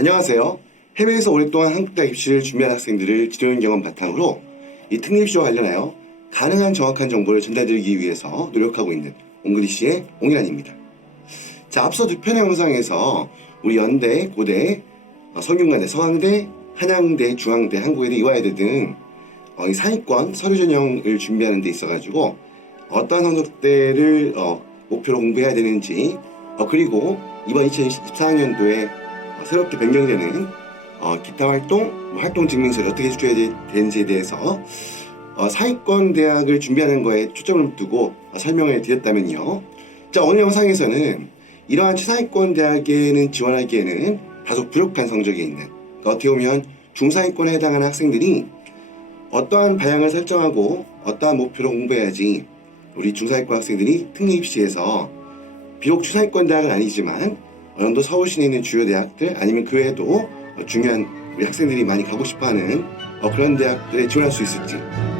안녕하세요. 해외에서 오랫동안 한국 대학 입시를 준비한 학생들을 지도하는 경험 바탕으로 이 특례 입시와 관련하여 가능한 정확한 정보를 전달드리기 위해서 노력하고 있는 옹글리시의 옹이란입니다. 자, 앞서 두 편의 영상에서 우리 연대, 고대, 성균관대, 서강대, 한양대, 중앙대, 한국외대, 이화여대 등 이 상위권 서류 전형을 준비하는 데 있어가지고 어떠한 성적대를 목표로 공부해야 되는지 그리고 이번 2024학년도에 새롭게 변경되는 기타 활동 증명서를 어떻게 제출해야 되는지에 대해서 상위권 대학을 준비하는 거에 초점을 두고 설명을 드렸다면요. 자, 오늘 영상에서는 이러한 최상위권 대학에는 지원하기에는 다소 부족한 성적이 있는, 그러니까 어떻게 보면 중상위권에 해당하는 학생들이 어떠한 방향을 설정하고 어떠한 목표로 공부해야지 우리 중상위권 학생들이 특례 입시에서 비록 최상위권 대학은 아니지만 어느 정도 서울 시내에 있는 주요 대학들 아니면 그 외에도 중요한 우리 학생들이 많이 가고 싶어하는 그런 대학들에 지원할 수 있을지,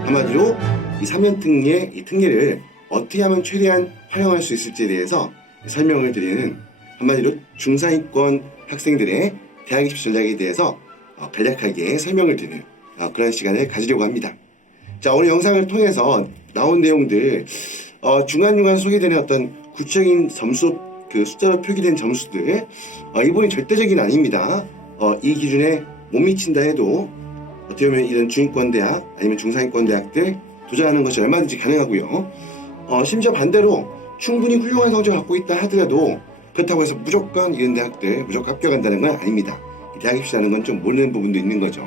한마디로 이 3년 특례, 이 특례를 어떻게 하면 최대한 활용할 수 있을지에 대해서 설명을 드리는, 한마디로 중상위권 학생들의 대학 입시 전략에 대해서 간략하게 설명을 드리는 그런 시간을 가지려고 합니다. 자, 오늘 영상을 통해서 나온 내용들 중간중간 소개되는 어떤 구체적인 점수, 그 숫자로 표기된 점수들 이 부분이 절대적인 아닙니다. 이 기준에 못 미친다 해도 어떻게 보면 이런 중위권 대학 아니면 중상위권 대학들 도전하는 것이 얼마든지 가능하고요. 심지어 반대로 충분히 훌륭한 성적을 갖고 있다 하더라도 그렇다고 해서 무조건 이런 대학들 무조건 합격한다는 건 아닙니다. 대학 입시라는 건 좀 모르는 부분도 있는 거죠.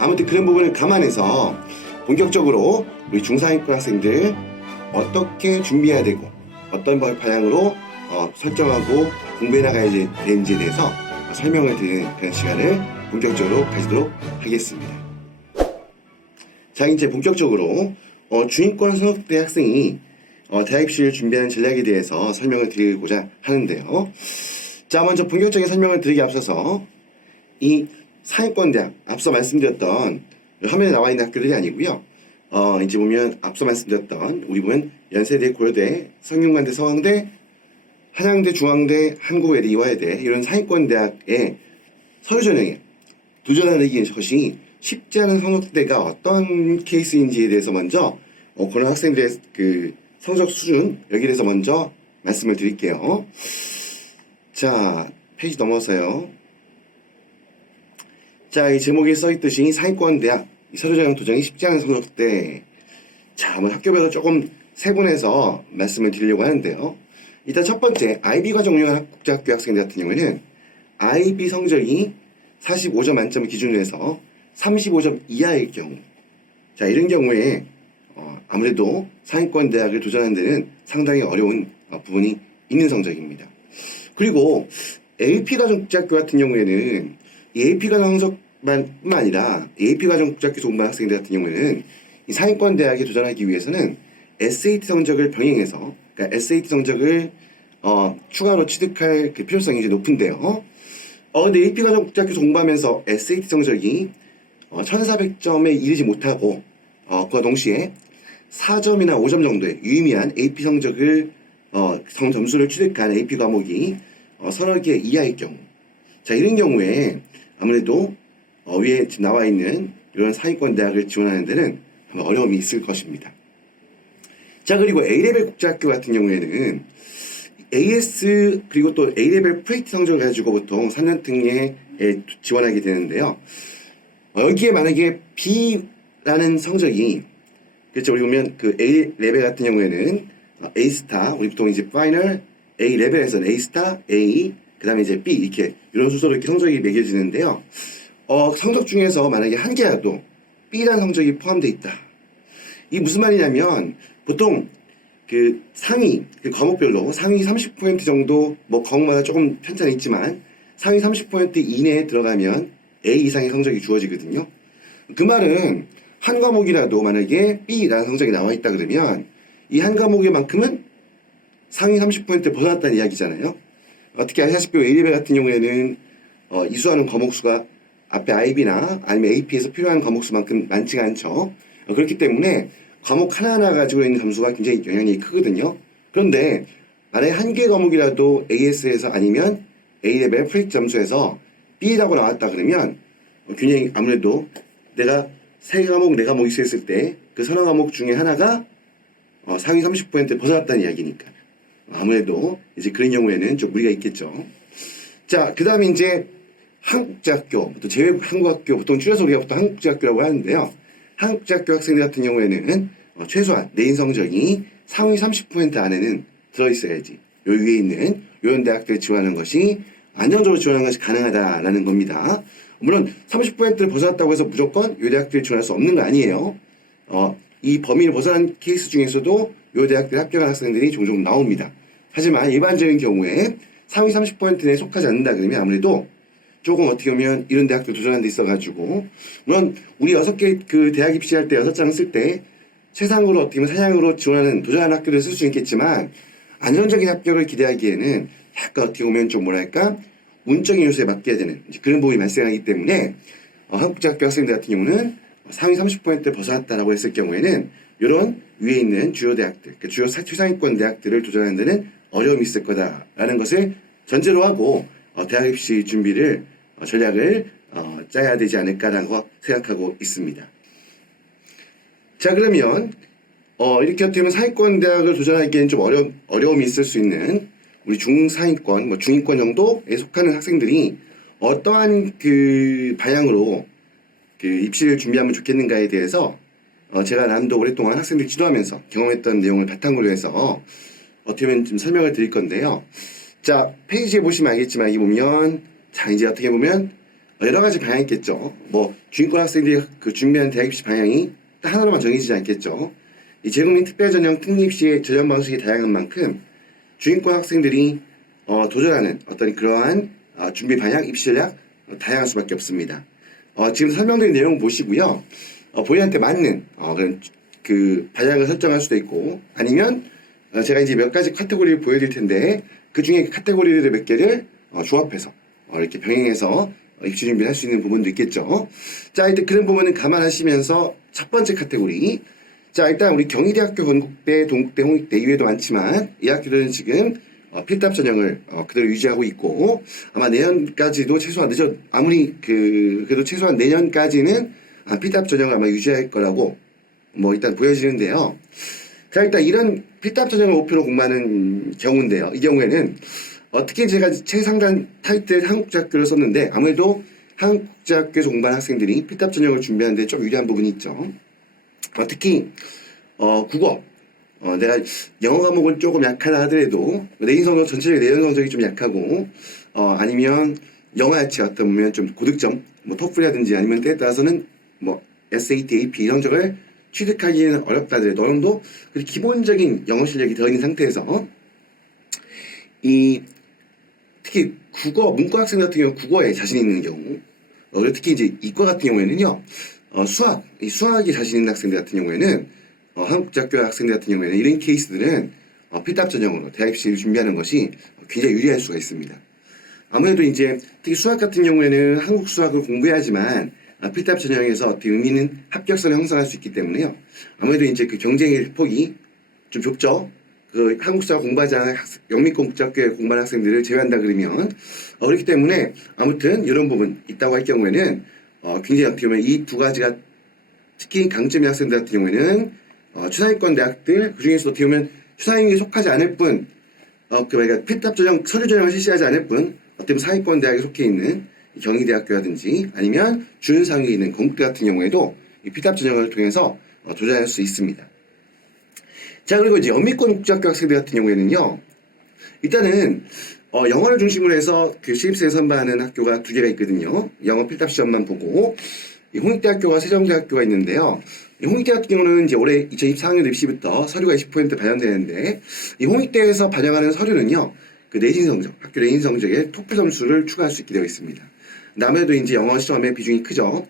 아무튼 그런 부분을 감안해서 본격적으로 우리 중상위권 학생들 어떻게 준비해야 되고 어떤 방향으로 설정하고 공부해 나가야 되는지에 대해서 설명을 드리는 그런 시간을 본격적으로 가지도록 하겠습니다. 자, 이제 본격적으로 중위권 선호대 학생이 대학 입시를 준비하는 전략에 대해서 설명을 드리고자 하는데요. 자, 먼저 본격적인 설명을 드리기 앞서서 이 상위권 대학, 앞서 말씀드렸던 화면에 나와 있는 학교들이 아니고요. 이제 보면 앞서 말씀드렸던 우리 보면 연세대, 고려대, 성균관대, 서강대, 한양대, 중앙대, 한국외대, 이화여대 이런 상위권 대학의 서류 전형에 도전하는 것이 쉽지 않은 성적대가 어떤 케이스인지에 대해서 먼저 그런 학생들의 그 성적 수준 여기에 대해서 먼저 말씀을 드릴게요. 자, 페이지 넘어서요. 자, 이 제목에 써있듯이 상위권 대학 서류 전형 도전이 쉽지 않은 성적대. 자, 한번 학교별로 조금 세분해서 말씀을 드리려고 하는데요. 일단 첫 번째, IB 과정 운영 국제학교 학생들 같은 경우에는 IB 성적이 45점 만점을 기준으로 해서 35점 이하일 경우, 자, 이런 경우에 아무래도 상위권 대학을 도전하는 데는 상당히 어려운 부분이 있는 성적입니다. 그리고 AP 과정 국제학교 같은 경우에는 이 AP 과정 성적뿐만 아니라 AP 과정 국제학교에서 공부한 학생들 같은 경우에는 이 상위권 대학에 도전하기 위해서는 SAT 성적을 병행해서, 그러니까 SAT 성적을 추가로 취득할 그 필요성이 이제 높은데요. 근데 AP 과정 국제학교에서 공부하면서 SAT 성적이 1400점에 이르지 못하고 그와 동시에 4점이나 5점 정도의 유의미한 AP 성적을 점수를 취득한 AP 과목이 서너 개 이하일 경우, 자, 이런 경우에 아무래도 위에 지금 나와 있는 이런 상위권 대학을 지원하는 데는 아마 어려움이 있을 것입니다. 자, 그리고 A레벨 국제학교 같은 경우에는 AS 그리고 또 A레벨 프레이트 성적을 가지고 보통 3년 특례에 지원하게 되는데요. 여기에 만약에 B라는 성적이, 그렇죠, 우리 보면 그 A레벨 같은 경우에는 A스타, 우리 보통 이제 파이널 A레벨에서는 A스타, A, 그 다음에 이제 B, 이렇게 이런 순서로 이렇게 성적이 매겨지는데요. 성적 중에서 만약에 한 개라도 B라는 성적이 포함되어 있다. 이게 무슨 말이냐면 보통 그 상위 그 과목별로 상위 30% 정도, 뭐 과목마다 조금 편차는 있지만 상위 30% 이내에 들어가면 A 이상의 성적이 주어지거든요. 그 말은 한 과목이라도 만약에 B라는 성적이 나와 있다 그러면 이 한 과목의 만큼은 상위 30%를 벗어났다는 이야기잖아요. 어떻게 아시다시피 A레벨 같은 경우에는 이수하는 과목 수가 앞에 IB나 아니면 AP에서 필요한 과목 수만큼 많지가 않죠. 그렇기 때문에 과목 하나하나 가지고 있는 점수가 굉장히 영향이 크거든요. 그런데 만약에 한 개 과목이라도 AS에서 아니면 A레벨 프레이트 점수에서 B라고 나왔다 그러면 굉장히 아무래도 내가 세 과목, 네 과목 있었을 때 그 서너 과목 중에 하나가 상위 30% 벗어났다는 이야기니까 아무래도 이제 그런 경우에는 좀 무리가 있겠죠. 자, 그 다음에 이제 한국제학교, 또 제외한국학교, 보통 줄여서 우리가 보통 한국제학교라고 하는데요. 한국제학교 학생들 같은 경우에는 최소한 내인 성적이 상위 30% 안에는 들어있어야지 요 위에 있는 요런 대학들에 지원하는 것이 안정적으로 지원하는 것이 가능하다라는 겁니다. 물론 30%를 벗어났다고 해서 무조건 요 대학들에 지원할 수 없는 거 아니에요. 이 범위를 벗어난 케이스 중에서도 요 대학들에 합격한 학생들이 종종 나옵니다. 하지만 일반적인 경우에 상위 30%에 속하지 않는다 그러면 아무래도 조금 어떻게 보면 이런 대학들 도전하는 데 있어가지고 물론 우리 6개 그 대학 입시할 때 6장 쓸 때 최상으로 어떻게 보면 사양으로 지원하는 도전하는 학교를 쓸 수 있겠지만 안정적인 합격을 기대하기에는 약간 어떻게 보면 좀 뭐랄까 운적인 요소에 맡겨야 되는 그런 부분이 발생하기 때문에 한국제학교 학생들 같은 경우는 상위 30%를 벗어났다라고 했을 경우에는 이런 위에 있는 주요 대학들, 그 주요 최상위권 대학들을 도전하는 데는 어려움이 있을 거다라는 것을 전제로 하고 대학 입시 준비를 전략을 짜야 되지 않을까라고 생각하고 있습니다. 자, 그러면 이렇게 어떻게 보면 상위권 대학을 도전하기에는 좀 어려움이 있을 수 있는 우리 중상위권, 중위권 정도에 속하는 학생들이 어떠한 그 방향으로 그 입시를 준비하면 좋겠는가에 대해서 제가 나름대로 오랫동안 학생들 지도하면서 경험했던 내용을 바탕으로 해서 어떻게 보면 좀 설명을 드릴 건데요. 자, 페이지에 보시면 알겠지만 여기 보면 자 이제 어떻게 보면 여러 가지 방향이 있겠죠. 뭐 중위권 학생들이 그 준비하는 대학 입시 방향이 딱 하나로만 정해지지 않겠죠. 이 재국민 특별전형 특립시의 전형 방식이 다양한 만큼 중위권 학생들이 도전하는 어떤 그러한 준비 방향, 입시 전략 다양할 수밖에 없습니다. 지금 설명드린 내용 보시고요. 본인한테 맞는 그런 그 방향을 설정할 수도 있고 아니면 제가 이제 몇 가지 카테고리를 보여드릴 텐데 그 중에 카테고리를 몇 개를 조합해서 이렇게 병행해서 입시 준비를 할 수 있는 부분도 있겠죠. 자, 일단 그런 부분은 감안하시면서 첫 번째 카테고리. 자, 일단 우리 경희대학교, 건국대, 동국대, 홍익대 이외에도 많지만 이 학교들은 지금 필답 전형을 그대로 유지하고 있고 아마 내년까지도 최소한 아무리 그래도 최소한 내년까지는 필답 전형을 아마 유지할 거라고 뭐 일단 보여지는데요. 자, 일단 이런 필답 전형을 목표로 공부하는 경우인데요. 이 경우에는 특히 제가 최상단 타이틀 한국제학교를 썼는데 아무래도 한국제학교에서 공부하는 학생들이 필답 전형을 준비하는데 좀 유리한 부분이 있죠. 특히 국어 내가 영어 과목은 조금 약하다 하더라도 내인 성적 전체적인 내연 성적이 좀 약하고 아니면 영어 야치 어떤 보면 좀 고득점 뭐 토플이라든지 아니면 때에 따라서는 뭐 SAT, AP 이런 적을 취득하기에는 어렵다 하더라도 어느 정도 기본적인 영어 실력이 되어 있는 상태에서 특히 국어 문과 학생 같은 경우 국어에 자신 있는 경우 특히 이제 이과 같은 경우에는요 수학이 자신 있는 학생들 같은 경우에는 한국제학교 학생들 같은 경우에는 이런 케이스들은 필답 전형으로 대학 입시를 준비하는 것이 굉장히 유리할 수가 있습니다. 아무래도 이제 특히 수학 같은 경우에는 한국 수학을 공부해야지만 필답 전형에서 어떻게 의미는 합격선을 형성할 수 있기 때문에요. 아무래도 이제 그 경쟁의 폭이 좀 좁죠. 그 한국 수학 공부하지 않은 영미권 국제학교에 공부하는 학생들을 제외한다 그러면 그렇기 때문에 아무튼 이런 부분 있다고 할 경우에는 굉장히 어떻게 보면 이 두 가지가 특히 강점인 학생들 같은 경우에는 최상위권 대학들 그 중에서도 어떻게 보면 최상위에 속하지 않을 뿐 그러니까 필답 전형 서류 전형을 실시하지 않을 뿐 어떻게 보면 상위권 대학에 속해 있는 경희대학교라든지 아니면 준상위에 있는 건국대 같은 경우에도 이 필답 전형을 통해서 도전할 수 있습니다. 자, 그리고 이제 영미권 국제학교 학생들 같은 경우에는요 일단은 영어를 중심으로 해서 그 신입생 선발하는 학교가 두 개가 있거든요. 영어 필답 시험만 보고 이 홍익대학교와 세종대학교가 있는데요. 이 홍익대 같은 경우는 이제 올해 2024학년 입시부터 서류가 20% 반영되는데 이 홍익대에서 반영하는 서류는요 그 내신 성적, 학교 내신 성적에 토플 점수를 추가할 수 있게 되어 있습니다. 아무래도 이제 영어 시험의 비중이 크죠.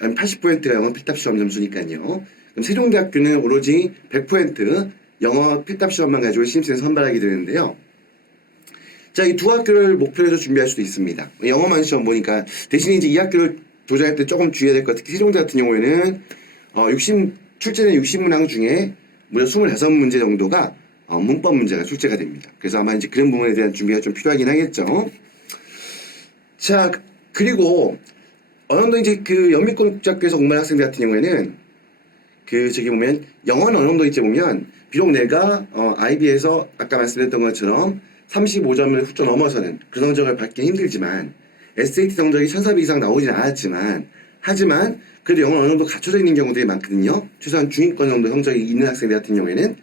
80%가 영어 필답 시험 점수니까요. 그럼 세종대학교는 오로지 100% 영어 필답 시험만 가지고 신입생 선발하게 되는데요. 자, 이 두 학교를 목표로 해서 준비할 수도 있습니다. 영어만 시험 보니까 대신에 이제 이 학교를 도전할 때 조금 주의해야 될 것 같아요. 특히 세종대 같은 경우에는 출제된 60문항 중에 무려 25문제 정도가 문법 문제가 출제가 됩니다. 그래서 아마 이제 그런 부분에 대한 준비가 좀 필요하긴 하겠죠. 자, 그리고 어느 정도 이제 그 영미권 국제학교에서 공부하는 학생들 같은 경우에는 그 저기 보면 영어는 어느 정도 이제 보면 비록 내가 IB에서 아까 말씀드렸던 것처럼 35점을 훌쩍 넘어서는 그 성적을 받기는 힘들지만 SAT 성적이 1400 이상 나오진 않았지만 하지만 그래도 영어는 어느 정도 갖춰져 있는 경우들이 많거든요. 최소한 중위권 정도 성적이 있는 학생들 같은 경우에는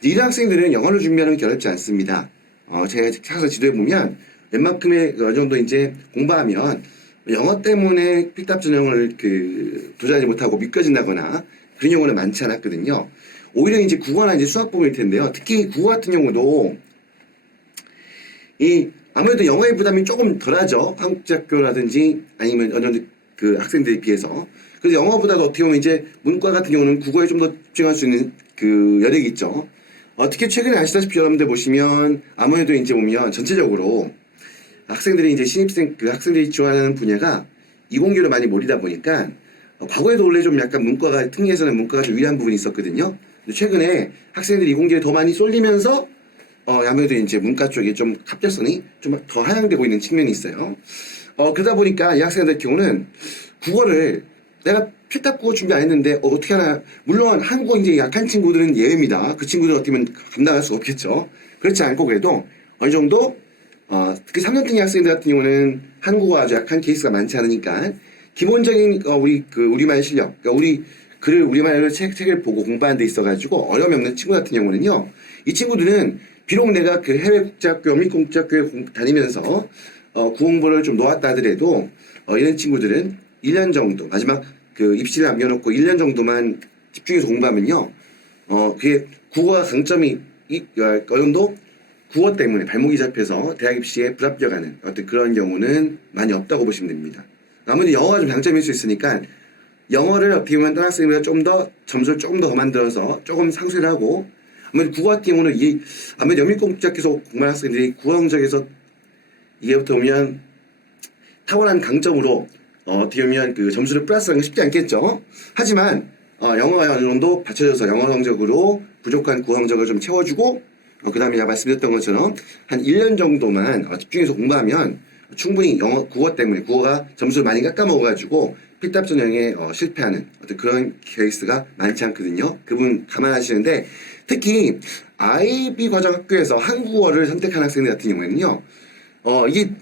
이런 학생들은 영어를 준비하는 게 어렵지 않습니다. 제가 찾아서 지도해 보면 웬만큼의 어느 정도 이제 공부하면 영어 때문에 필답 전형을 도전하지 못하고 미끄러진다거나 그런 경우는 많지 않았거든요. 오히려 이제 국어나 이제 수학 부분일 텐데요. 특히 국어 같은 경우도 아무래도 영어의 부담이 조금 덜하죠. 한국제학교라든지 아니면 어느 정도 그 학생들에 비해서. 그래서 영어보다도 어떻게 보면 이제 문과 같은 경우는 국어에 좀 더 집중할 수 있는 그 여력이 있죠. 특히 최근에 아시다시피 여러분들 보시면 아무래도 이제 보면 전체적으로 학생들이 이제 신입생 그 학생들이 지원하는 분야가 이공계로 많이 몰리다 보니까 과거에도 원래 좀 약간 문과가 특례에서는 문과가 좀 유리한 부분이 있었거든요. 근데 최근에 학생들이 이공계에 더 많이 쏠리면서 아무래도 이제 문과 쪽에 좀 합격선이 좀 더 하향되고 있는 측면이 있어요. 그러다 보니까 이 학생들 경우는 국어를 내가 필답 국어 준비 안 했는데 어떻게 하나. 물론 한국어 이제 약한 친구들은 예외입니다. 그 친구들은 어떻게 보면 감당할 수 없겠죠. 그렇지 않고 그래도 어느 정도 특히 3년등의 학생들 같은 경우는 한국어 아주 약한 케이스가 많지 않으니까 기본적인 우리말 실력, 그러니까 우리말로 책을 보고 공부하는 데 있어가지고 어려움이 없는 친구 같은 경우는요. 이 친구들은 비록 내가 그 해외 국제학교, 영미권 국제학교에 다니면서 구공부를 좀 놓았다 하더라도 이런 친구들은 1년 정도 마지막 그 입시를 남겨놓고 1년 정도만 집중해서 공부하면요. 그게 국어가 강점이 어느 정도 국어 때문에 발목이 잡혀서 대학 입시에 불합격하는 어떤 그런 경우는 많이 없다고 보시면 됩니다. 아무래도 영어가 좀 장점일 수 있으니까 영어를 어떻게 보면 다른 학생들보다 좀 더 점수를 조금 더 만들어서 조금 상쇄를 하고 아무래도 국어 같은 경우는 아무래도 영미권 국제학교에서 공부하는 학생들이 국어 성적에서 이게부터 보면 탁월한 강점으로 어떻게 보면 그 점수를 플러스하는 건 쉽지 않겠죠. 하지만 영어가 어느 정도 받쳐져서 영어 성적으로 부족한 국어 성적을 좀 채워주고 그 다음에 제가 말씀드렸던 것처럼 한 1년 정도만 집중해서 공부하면 충분히 국어 때문에 국어가 점수를 많이 깎아먹어가지고 필답 전형에 실패하는 어떤 그런 케이스가 많지 않거든요. 그 부분 감안하시는데 특히 IB 과정 학교에서 한국어를 선택한 학생들 같은 경우에는요. 이게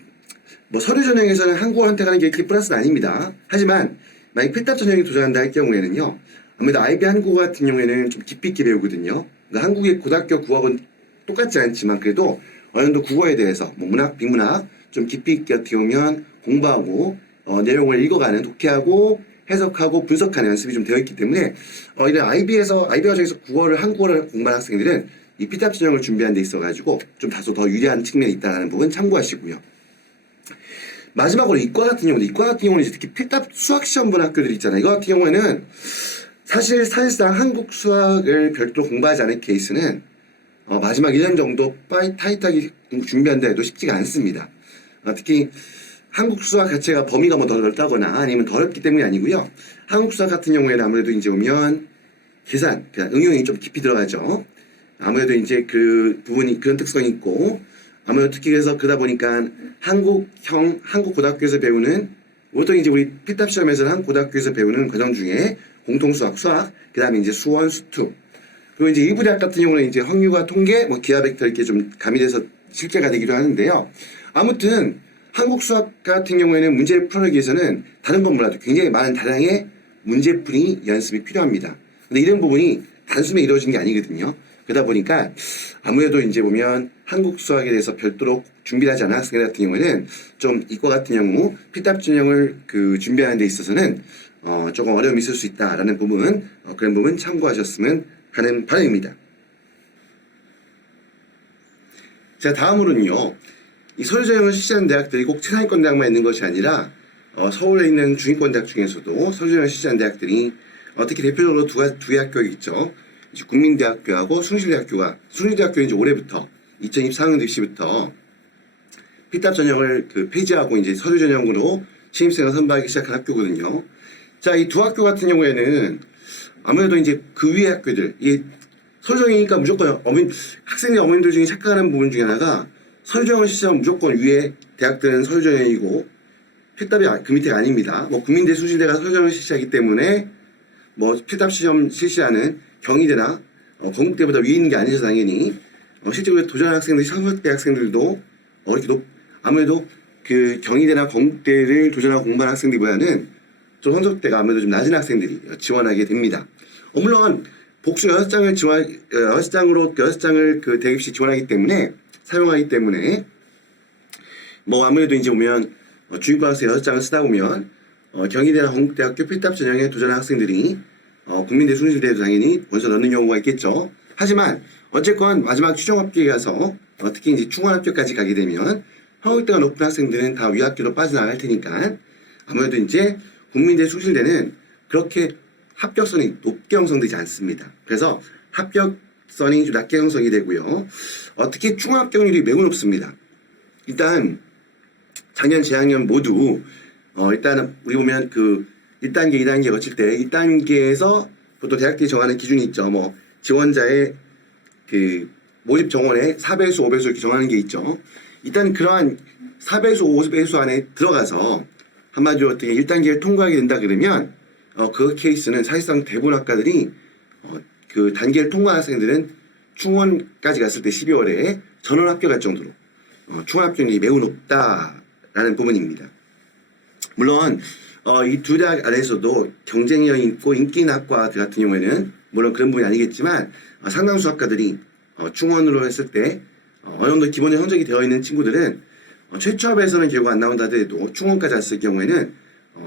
뭐 서류 전형에서는 한국어 선택하는 게 이렇게 플러스는 아닙니다. 하지만 만약 필답 전형에 도전한다 할 경우에는요. 아무래도 IB 한국어 같은 경우에는 좀 깊이 있게 배우거든요. 그러니까 한국의 고등학교 국어학은 똑같지 않지만 그래도 어느 정도 국어에 대해서 뭐 문학, 비문학 좀 깊이 있게 어떻게 보면 공부하고 내용을 읽어가는 독해하고 해석하고 분석하는 연습이 좀 되어 있기 때문에 이런 IB 과정에서 한국어를 공부하는 학생들은 이 필답 전형을 준비하는 데 있어가지고 좀 다소 더 유리한 측면이 있다는 부분 참고하시고요. 마지막으로 이과 같은 경우는 특히 필답 수학 시험 보는 학교들이 있잖아요. 이거 같은 경우에는 사실상 한국 수학을 별도로 공부하지 않은 케이스는 마지막 1년 정도 타이트하게 준비한다 해도 쉽지가 않습니다. 특히 한국 수학 자체가 범위가 뭐 더 넓다거나 아니면 더 어렵기 때문이 아니고요. 한국 수학 같은 경우에는 아무래도 이제 오면 계산, 응용이 좀 깊이 들어가죠. 아무래도 이제 그 부분이 그런 특성이 있고 아무래도 특히 그래서 그러다 보니까 한국 고등학교에서 배우는 보통 이제 우리 필답 시험에서는 한국 고등학교에서 배우는 과정 중에 공통수학, 그 다음에 이제 수원, 수투 그리고 이제 일부 대학 같은 경우는 이제 확률과 통계, 기하 벡터 이렇게 좀 가미돼서 실제가 되기도 하는데요. 아무튼 한국 수학 같은 경우에는 문제를 풀기 위해서는 다른 건 몰라도 굉장히 많은 다량의 문제풀이 연습이 필요합니다. 근데 이런 부분이 단숨에 이루어지는 게 아니거든요. 그러다 보니까 아무래도 이제 보면 한국 수학에 대해서 별도로 준비를 하지 않은 학생들 같은 경우에는 좀 이과 같은 경우 필답 전형을 준비하는 데 있어서는 조금 어려움이 있을 수 있다라는 부분 그런 부분 참고하셨으면 하는 바람입니다. 자, 다음으로는요. 이 서류 전형을 실시하는 대학들이 꼭 최상위권 대학만 있는 것이 아니라 서울에 있는 중위권 대학 중에서도 서류 전형을 실시하는 대학들이 특히 대표적으로 두 학교가 있죠. 이제 국민대학교하고 숭실대학교는 이제 올해부터 2024학년 입시부터 필답 전형을 폐지하고 이제 서류 전형으로 신입생을 선발하기 시작한 학교거든요. 자, 이 두 학교 같은 경우에는 아무래도 이제 그 위의 학교들, 이 서류 전형이니까 무조건 학생들 어머님들 중에 착각하는 부분 중에 하나가 서류 전형을 실시하면 무조건 위에 대학들은 서류 전형이고 필답이 그 밑에가 아닙니다. 뭐 국민대 수시대가 서정을 실시하기 때문에 뭐 필답 시험 실시하는 경희대나 건국대보다 위에 있는 게 아니죠 당연히. 실제로 도전하는 학생들, 성적대 학생들도 이렇게 아무래도 그 경희대나 건국대를 도전하고 공부하는 학생들보다는 좀 성적대가 아무래도 좀 낮은 학생들이 지원하게 됩니다. 물론 복수 6장을 그 대입시 지원하기 때문에 사용하기 때문에 뭐 아무래도 이제 보면 주인과학생 6장을 쓰다 보면 경희대나 건국대학교 필답 전형에 도전하는 학생들이 국민대 수시대도 당연히 원서 넣는 경우가 있겠죠. 하지만 어쨌건 마지막 최종 합격에 가서 특히 이제 충원 합격까지 가게 되면 성적대가 높은 학생들은 다 위학교로 빠져나갈 테니까 아무래도 이제 국민대 수시대는 그렇게 합격선이 높게 형성되지 않습니다. 그래서 합격선이 좀 낮게 형성이 되고요. 특히 충원 합격률이 매우 높습니다. 일단 작년, 재학년 모두 일단 우리 보면 그 1단계, 2단계 거칠 때 1단계에서 보통 대학들이 정하는 기준이 있죠. 뭐 지원자의 그 모집 정원에 4배수, 5배수 이렇게 정하는 게 있죠. 일단 그러한 4배수, 5배수 안에 들어가서 한마디로 어떻게 1단계를 통과하게 된다 그러면 그 케이스는 사실상 대부분 학과들이 그 단계를 통과한 학생들은 충원까지 갔을 때 12월에 전원 합격할 정도로 충원 합격률이 매우 높다라는 부분입니다. 물론 이 두 대학 안에서도 경쟁력이 있고 인기 있는 학과들 같은 경우에는 물론 그런 부분이 아니겠지만 상당수 학과들이 충원으로 했을 때 어느 정도 기본적 성적이 되어 있는 친구들은 최초합에서는 결과 안 나온다 하더라도 충원까지 왔을 경우에는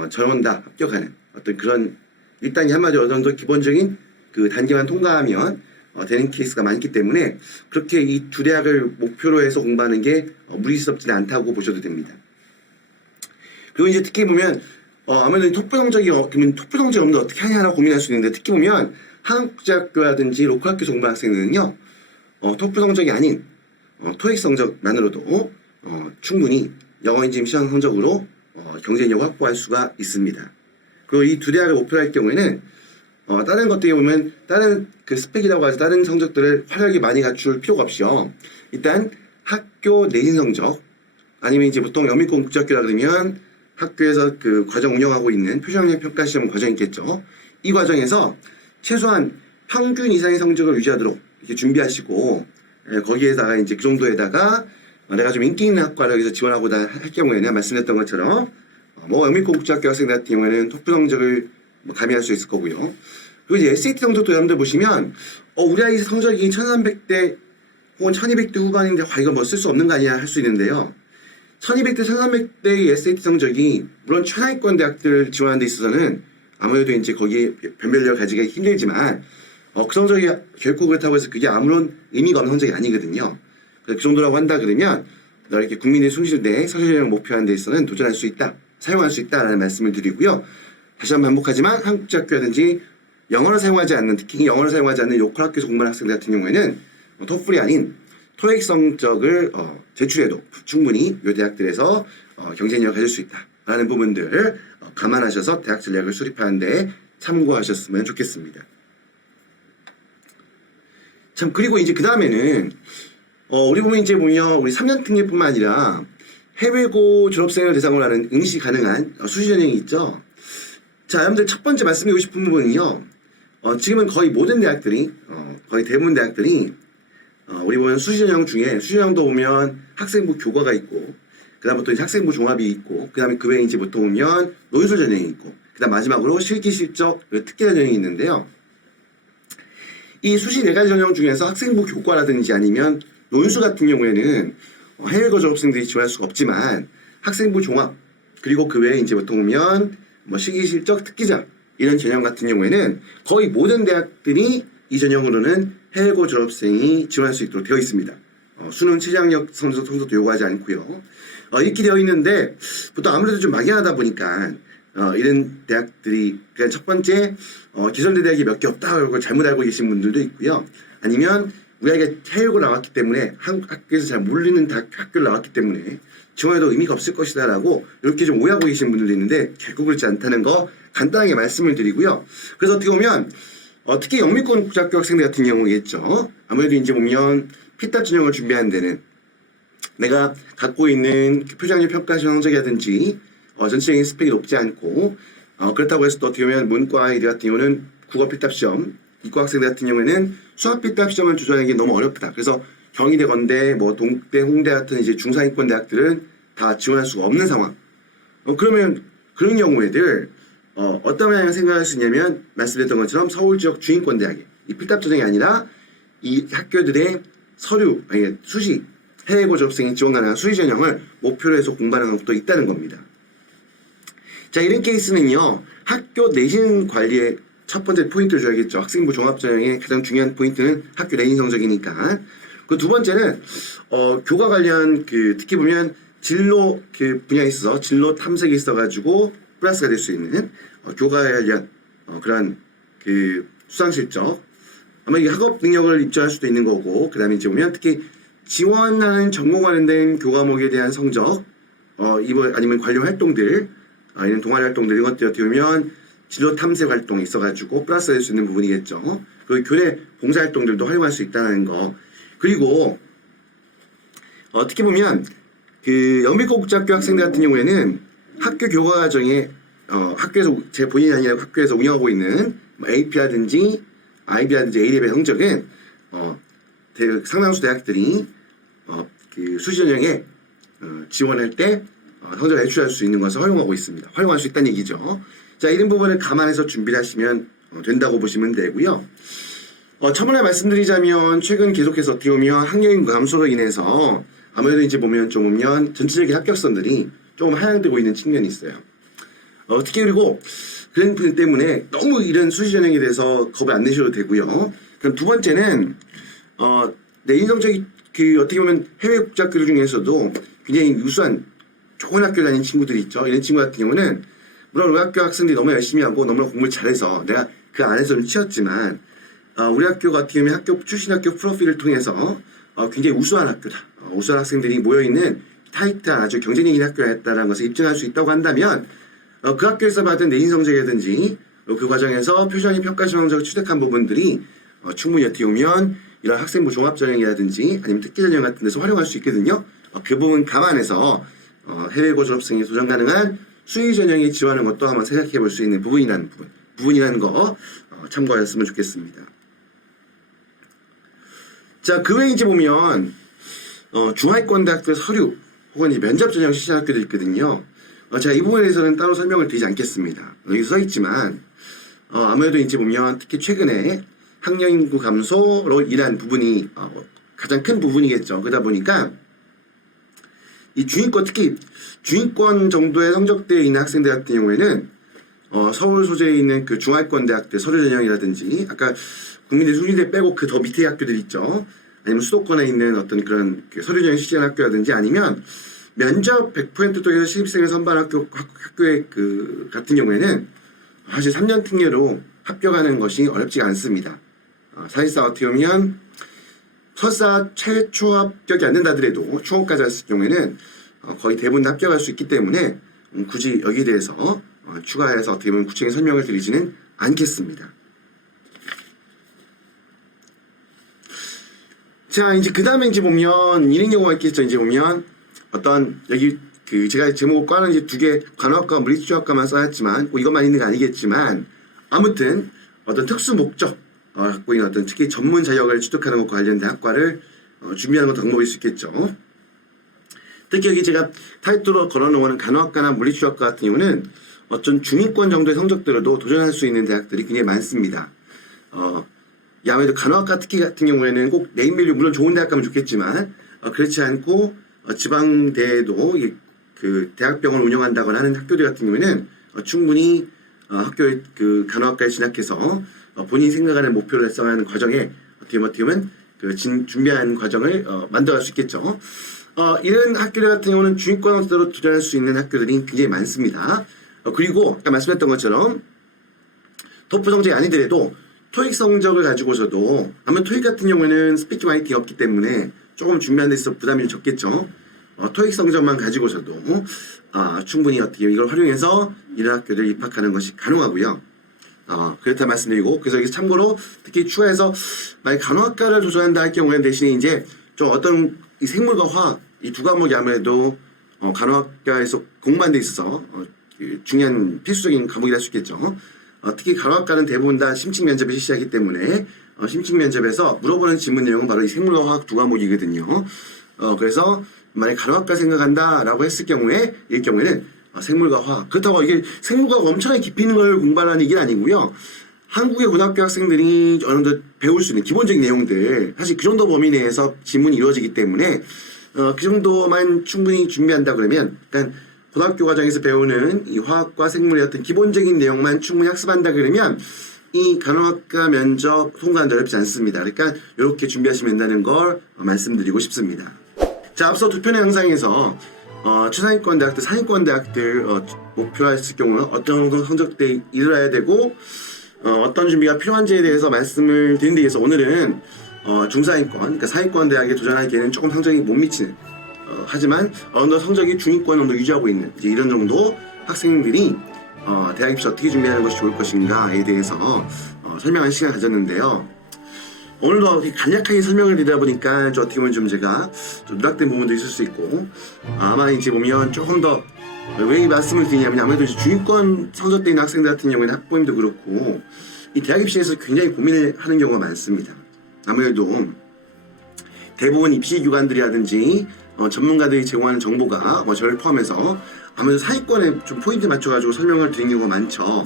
전원 다 합격하는 어떤 그런 1단계 한마디로 어느 정도 기본적인 그 단계만 통과하면 되는 케이스가 많기 때문에 그렇게 이 두 대학을 목표로 해서 공부하는 게 무리스럽지는 않다고 보셔도 됩니다. 그리고 이제 특히 보면 아무래도 토플 성적이 그러면 토플 성적이 없는데 어떻게 하냐라고 고민할 수 있는데 특히 보면 한국국제학교라든지 로컬학교에서 공부하는 학생들은요 토플 성적이 아닌 토익 성적만으로도 충분히 영어인지임 시험 성적으로 경쟁력 확보할 수가 있습니다. 그리고 이 두 대학을 목표로 할 경우에는 다른 것들이 보면 다른 그 스펙이라고 하죠. 다른 성적들을 화려하게 많이 갖출 필요가 없이요. 일단 학교 내신 성적 아니면 이제 보통 영미권 국제학교라 그러면 학교에서 그 과정 운영하고 있는 표준학력 평가 시험 과정이 있겠죠. 이 과정에서 최소한 평균 이상의 성적을 유지하도록 이렇게 준비하시고 거기에다가 이제 그 정도에다가 내가 좀 인기 있는 학과를 여기서 지원하고 할 경우에는 말씀드렸던 것처럼 뭐 영미권 국제학교 학생들 같은 경우에는 토플 성적을 가미할 수 있을 거고요. 그리고 이제 SAT 성적도 여러분들 보시면 우리 아이 성적이 1300대 혹은 1200대 후반인데 이거 뭐 쓸 수 없는 거 아니야 할 수 있는데요. 1200대 1300대의 SAT 성적이 물론 최하위권 대학들을 지원하는 데 있어서는 아무래도 이제 거기에 변별력을 가지기가 힘들지만 그 성적이 결코 그렇다고 해서 그게 아무런 의미가 없는 성적이 아니거든요. 그래서 그 정도라고 한다 그러면 너 이렇게 국민의 수시대 서술전형 목표하는 데 있어서는 도전할 수 있다, 사용할 수 있다라는 말씀을 드리고요. 다시 한번 반복하지만 한국국제학교라든지 영어를 사용하지 않는, 특히 영어를 사용하지 않는 로컬 학교에서 공부하는 학생들 같은 경우에는 토플이 아닌 토익 성적을 제출해도 충분히 이 대학들에서 경쟁력을 가질 수 있다라는 부분들 감안하셔서 대학 전략을 수립하는 데 참고하셨으면 좋겠습니다. 참 그리고 이제 그 다음에는 우리 보면 이제 우리 3년 특례뿐만 아니라 해외고 졸업생을 대상으로 하는 응시 가능한 수시 전형이 있죠. 자, 여러분들 첫 번째 말씀드리고 싶은 부분은요. 지금은 거의 모든 대학들이 거의 대부분 대학들이 우리 보면 수시 전형 중에 수시 전형도 보면 학생부 교과가 있고 그다음부터 이제 학생부 종합이 있고 그다음에 그 외에 이제 보통 보면 논술 전형이 있고 그다음 마지막으로 실기 실적 특기 전형이 있는데요. 이 수시 네 가지 전형 중에서 학생부 교과라든지 아니면 논술 같은 경우에는 해외고 졸업생들이 지원할 수가 없지만 학생부 종합 그리고 그 외에 이제 보통 보면 뭐 실기 실적 특기자 이런 전형 같은 경우에는 거의 모든 대학들이 이 전형으로는 해외고 졸업생이 지원할 수 있도록 되어 있습니다. 수능 최저학력 성적도 요구하지 않고요. 이렇게 되어 있는데 보통 아무래도 좀 막연하다 보니까 이런 대학들이 그러니까 첫 번째 기성대 대학이 몇 개 없다고 잘못 알고 계신 분들도 있고요. 아니면 우리 아이가 해외고 나왔기 때문에 한국 학교에서 잘 모르는 학교를 나왔기 때문에 지원해도 의미가 없을 것이다 라고 이렇게 좀 오해하고 계신 분들도 있는데 결국 그렇지 않다는 거 간단하게 말씀을 드리고요. 그래서 어떻게 보면 특히 영미권 국제학교 학생들 같은 경우겠죠. 아무래도 이제 보면 필답 전형을 준비하는 데는 내가 갖고 있는 표준학력 평가 시험 성적이라든지 전체적인 스펙이 높지 않고 그렇다고 해서 또 어떻게 보면 문과 아이들 같은 경우는 국어 필답 시험, 이과 학생들 같은 경우에는 수학 필답 시험을 조절하는 게 너무 어렵다. 그래서 경희대, 건대, 뭐 동대, 홍대 같은 이제 중상위권 대학들은 다 지원할 수가 없는 상황. 그러면 그런 경우에들 어떤 방향을 생각할 수 있냐면 말씀드렸던 것처럼 서울 지역 중위권 대학에 이 필답 전형이 아니라 이 학교들의 서류, 아니 수시 해외 고졸 학생이 지원 가능한 수시 전형을 목표로 해서 공부하는 것도 있다는 겁니다. 자, 이런 케이스는요, 학교 내신 관리의 첫 번째 포인트를 줘야겠죠. 학생부 종합전형의 가장 중요한 포인트는 학교 내신 성적이니까. 그 두 번째는 교과 관련 특히 보면 진로 분야에 있어서 진로 탐색이 있어가지고 플러스가 될 수 있는 교과 관련 그런 수상 실적, 아마 이 학업 능력을 입증할 수도 있는 거고, 그 다음에 이제 보면 특히 지원하는 전공 관련된 교과목에 대한 성적, 아니면 관련 활동들, 아니면 동아리 활동들, 이런 것들 어떻게 보면 진로 탐색 활동이 있어가지고 플러스 될 수 있는 부분이겠죠. 그리고 교내 봉사 활동들도 활용할 수 있다는 거. 그리고 특히 보면 영미고 국제학교 학생들 같은 경우에는 학교 교과 과정에 학교에서 제 본인이 아니라 학교에서 운영하고 있는 AP라든지 IB라든지 A레벨 성적은 상당수 대학들이 수시 전형에 지원할 때 성적을 제출할 수 있는 것을 활용하고 있습니다. 활용할 수 있다는 얘기죠. 자, 이런 부분을 감안해서 준비를 하시면 된다고 보시면 되고요. 처음에 말씀드리자면 최근 계속해서 어떻게 보면 학년인구 감소로 인해서 아무래도 이제 보면 전체적인 합격선들이 조금 하향되고 있는 측면이 있어요. 특히 그리고 그런 분 때문에 너무 이런 수시 전형에 대해서 겁을 안 내셔도 되고요. 그럼 두 번째는 내신 성적이 어떻게 보면 해외 국제학교 중에서도 굉장히 유수한 좋은 학교 다니는 친구들이 있죠. 이런 친구 같은 경우는 물론 우리 학교 학생들이 너무 열심히 하고 너무 공부를 잘해서 내가 그 안에서 좀 치였지만 우리 학교가 어떻게 보면 출신 학교 프로필을 통해서 굉장히 우수한 학교다. 우수한 학생들이 모여있는 타이트한 아주 경쟁력 있는 학교였다는 것을 입증할 수 있다고 한다면 그 학교에서 받은 내신 성적이라든지 그 과정에서 표준학위 평가 성적을 취득한 부분들이 충분히 어떻게 보면 이런 학생부 종합전형이라든지 아니면 특기전형 같은 데서 활용할 수 있거든요. 그 부분 감안해서 해외 고졸 학생이 도전 가능한 수시 전형에 지원하는 것도 한번 생각해 볼 수 있는 부분이라는 거 참고하셨으면 좋겠습니다. 자, 그 외에 이제 보면 중하위권 대학들 서류 혹은 이제 면접 전형 실시한 학교도 있거든요. 제가 이 부분에 대해서는 따로 설명을 드리지 않겠습니다. 여기 써 있지만 아무래도 이제 보면 특히 최근에 학령 인구 감소로 인한 부분이 가장 큰 부분이겠죠. 그러다 보니까 이 중위권, 특히 중위권 정도의 성적대에 있는 학생들 같은 경우에는 서울 소재에 있는 그 중하위권 대학들 서류 전형이라든지 아까 국민대 수리대 빼고 그 더 밑에 학교들 있죠. 아니면 수도권에 있는 어떤 그런 서류 전형 실시한 학교라든지 아니면 면접 100% 통해서 신입생을 선발한 학교의 같은 경우에는 사실 3년 특례로 합격하는 것이 어렵지가 않습니다. 사실상 어떻게 보면 설사 최초 합격이 안 된다더라도 초험까지 했을 경우에는 거의 대부분 합격할 수 있기 때문에 굳이 여기에 대해서 추가해서 어떻게 보면 구체적인 설명을 드리지는 않겠습니다. 자, 이제 그 다음에 이제 보면 이런 경우가 있겠죠. 이제 보면 어떤 여기 제가 제목 과는 이제 두 개 간호학과 물리치료학과만 써놨지만 이것만 있는 거 아니겠지만 아무튼 어떤 특수 목적 갖고 있는 어떤 특히 전문 자격을 취득하는 것과 관련된 학과를 준비하는 것도 방법일 수 있겠죠. 특히 여기 제가 타이틀로 걸어놓은 간호학과나 물리치료학과 같은 경우는 어떤 중위권 정도의 성적들로도 도전할 수 있는 대학들이 굉장히 많습니다. 아무래도 간호학과 특히 같은 경우에는 꼭 네임밸류 물론 좋은 대학 가면 좋겠지만 그렇지 않고 지방대에도 그 대학병원을 운영한다거나 하는 학교들 같은 경우에는 충분히 학교의 간호학과에 진학해서 본인이 생각하는 목표를 달성하는 과정에 어떻게 보면 준비하는 과정을 만들어갈 수 있겠죠. 이런 학교들 같은 경우는 중위권으로 도전할 수 있는 학교들이 굉장히 많습니다. 그리고 아까 말씀했던 것처럼 토플 성적이 아니더라도 토익 성적을 가지고서도 아마 토익 같은 경우에는 스피킹 라이팅이 없기 때문에 조금 준비하는 데 있어서 부담이 적겠죠. 토익 성적만 가지고서도 충분히 어떻게 이걸 활용해서 이런 학교들 입학하는 것이 가능하고요. 그렇다 말씀드리고 그래서 여기서 참고로 특히 추가해서 만약 간호학과를 도전한다 할 경우에 대신에 이제 좀 어떤 이 생물과 화학 이 두 과목이 아무래도 간호학과에서 공부하는 데 있어서 그 중요한 필수적인 과목이라 할 수 있겠죠. 특히 간호학과는 대부분 다 심층 면접을 실시하기 때문에 심층 면접에서 물어보는 질문 내용은 바로 이 생물과 화학 두 과목이거든요. 그래서 만약 간호학과 생각한다라고 했을 경우에 일 경우에는 생물과 화학, 그렇다고 이게 생물과 엄청나게 깊이 있는 걸 공부하라는 얘기는 아니고요. 한국의 고등학교 학생들이 어느 정도 배울 수 있는 기본적인 내용들, 사실 그 정도 범위 내에서 질문이 이루어지기 때문에 그 정도만 충분히 준비한다 그러면, 그러니까 고등학교 과정에서 배우는 이 화학과 생물의 어떤 기본적인 내용만 충분히 학습한다 그러면 이 간호학과 면접 통과하는 데 어렵지 않습니다. 그러니까 이렇게 준비하시면 된다는 걸 말씀드리고 싶습니다. 자, 앞서 두 편의 영상에서 최상위권 대학들, 상위권 대학들 목표로 했을 경우는 어떤 정도 성적대에 이르러야 되고 어떤 준비가 필요한지에 대해서 말씀을 드린 데 위해서 오늘은 중상위권, 그러니까 상위권 대학에 도전하기에는 조금 성적이 못 미치는 하지만 어느 정도 성적이 중위권 정도 유지하고 있는 이제 이런 정도 학생들이 대학 입시 어떻게 준비하는 것이 좋을 것인가에 대해서 설명하는 시간을 가졌는데요. 오늘도 간략하게 설명을 드리다 보니까 좀 어떻게 보면 좀 제가 좀 누락된 부분도 있을 수 있고 아마 이제 보면 조금 더 왜 이 말씀을 드리냐면 아무래도 중위권 성적대 있는 학생들 같은 경우에는 학부모님도 그렇고 이 대학 입시에서 굉장히 고민을 하는 경우가 많습니다. 아무래도 대부분 입시기관들이라든지 전문가들이 제공하는 정보가 저를 포함해서 아무래도 상위권에 좀 포인트 맞춰가지고 설명을 드리는 경우가 많죠.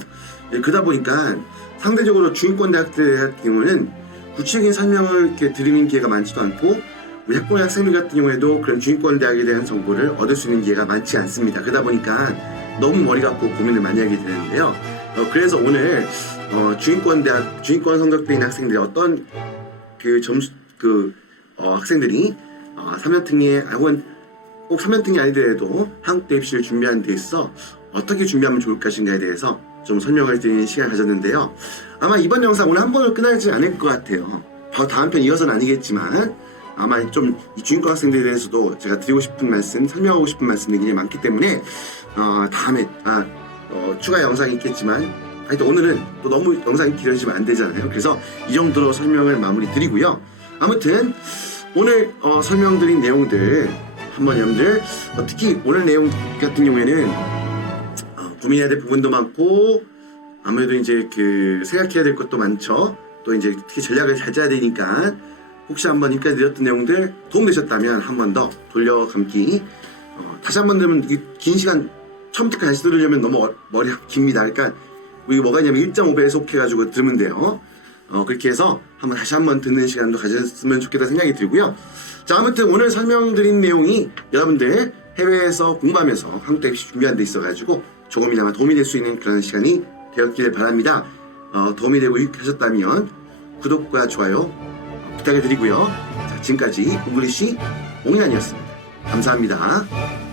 그러다 보니까 상대적으로 중위권 대학들 같은 경우는 구체적인 설명을 이렇게 드리는 기회가 많지도 않고 우리 학부모 학생들 같은 경우에도 그런 중위권 대학에 대한 정보를 얻을 수 있는 기회가 많지 않습니다. 그러다 보니까 너무 머리 갖고 고민을 많이 하게 되는데요. 그래서 오늘 중위권 대학, 중위권 성적대 있는 학생들이 어떤 그 점수 학생들이 3년특례 혹은 꼭 3년특례 아니더라도 한국대 입시를 준비하는 데 있어 어떻게 준비하면 좋을 것인가에 대해서 좀 설명을 드리는 시간을 가졌는데요. 아마 이번 영상 오늘 한 번으로 끝나지 않을 것 같아요. 바로 다음 편 이어서는 아니겠지만 아마 좀 이 중위권 학생들에 대해서도 제가 드리고 싶은 말씀, 설명하고 싶은 말씀이 굉장히 많기 때문에 다음에 추가 영상이 있겠지만 하여튼 오늘은 또 너무 영상이 길어지면 안 되잖아요. 그래서 이 정도로 설명을 마무리 드리고요. 아무튼 오늘 설명드린 내용들 한번 여러분들 특히 오늘 내용 같은 경우에는 고민해야 될 부분도 많고 아무래도 이제 생각해야 될 것도 많죠. 또 이제 특히 전략을 잘 짜야 되니까 혹시 한번 여기까지 드렸던 내용들 도움되셨다면 한 번 더 돌려감기 다시 한 번 들으면 긴 시간 처음부터 다시 들으려면 너무 머리가 깁니다. 그러니까 이게 뭐가 있냐면 1.5배속 해가지고 들으면 돼요. 그렇게 해서 다시 한번 듣는 시간도 가졌으면 좋겠다 생각이 들고요. 자, 아무튼 오늘 설명드린 내용이 여러분들 해외에서 공부하면서 한국대 입시 준비하는 데 있어가지고 조금이나마 도움이 될 수 있는 그런 시간이 되었기를 바랍니다. 도움이 되고 유익하셨다면 구독과 좋아요 부탁을 드리고요. 자, 지금까지 잉글리시 옹이란이었습니다. 감사합니다.